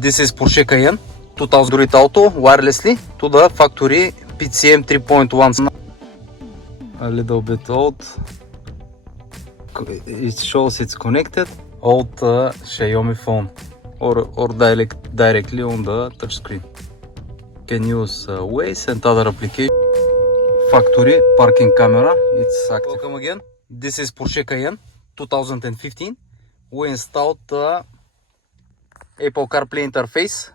This is Porsche Cayenne 2000 Android Auto wirelessly to the factory PCM 3.1. A little bit old. It shows it's connected old Xiaomi phone or directly on the touchscreen. Can use Waze and other applications. Factory parking camera, it's active. Welcome again. This is Porsche Cayenne 2015. We installed the Apple CarPlay interface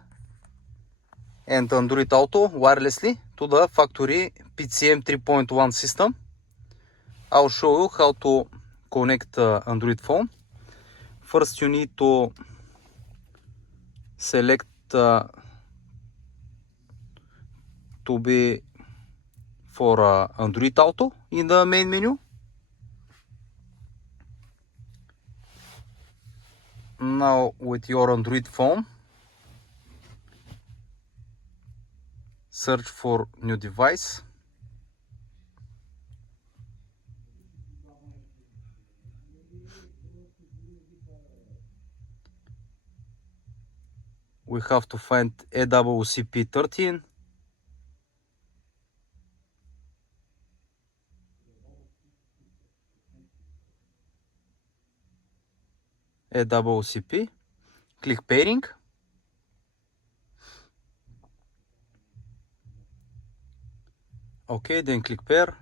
and Android Auto wirelessly to the factory PCM 3.1 system. I'll show you how to connect Android phone. First you need to select to be for Android Auto in the main menu. Now with your Android phone, search for new device. We have to find AWCP13. AWCP. Click pairing. Okay, then click pair.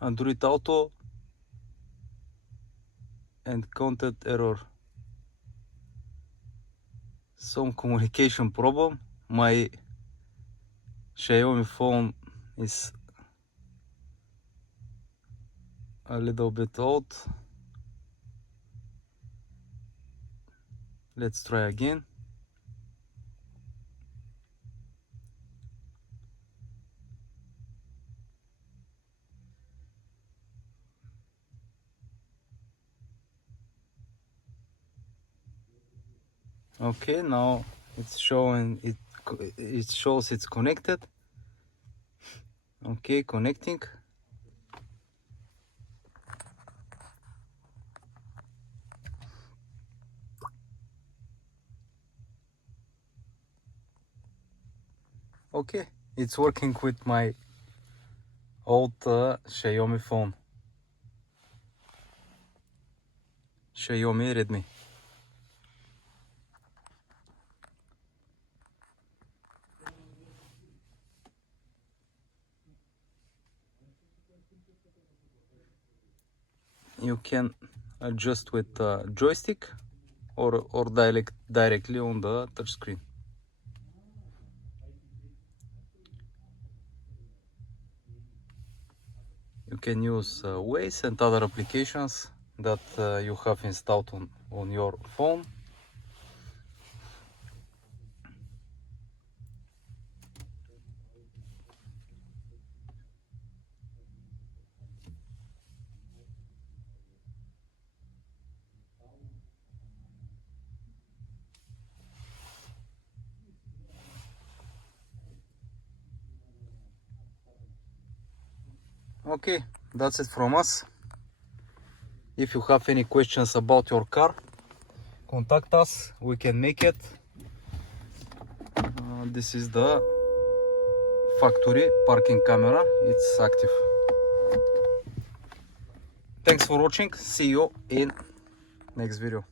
Android Auto and content error. Some communication problem. My Xiaomi phone is a little bit old. Let's try again. Okay, now it's showing it shows it's connected. Okay, connecting. Okay, it's working with my old Xiaomi phone. Xiaomi Redmi. You can adjust with joystick or directly on the touchscreen. You can use Waze and other applications that you have installed on your phone. Okay, that's it from us. If you have any questions about your car, contact us, we can make it. This is the factory parking camera, it's active. Thanks for watching, see you in next video.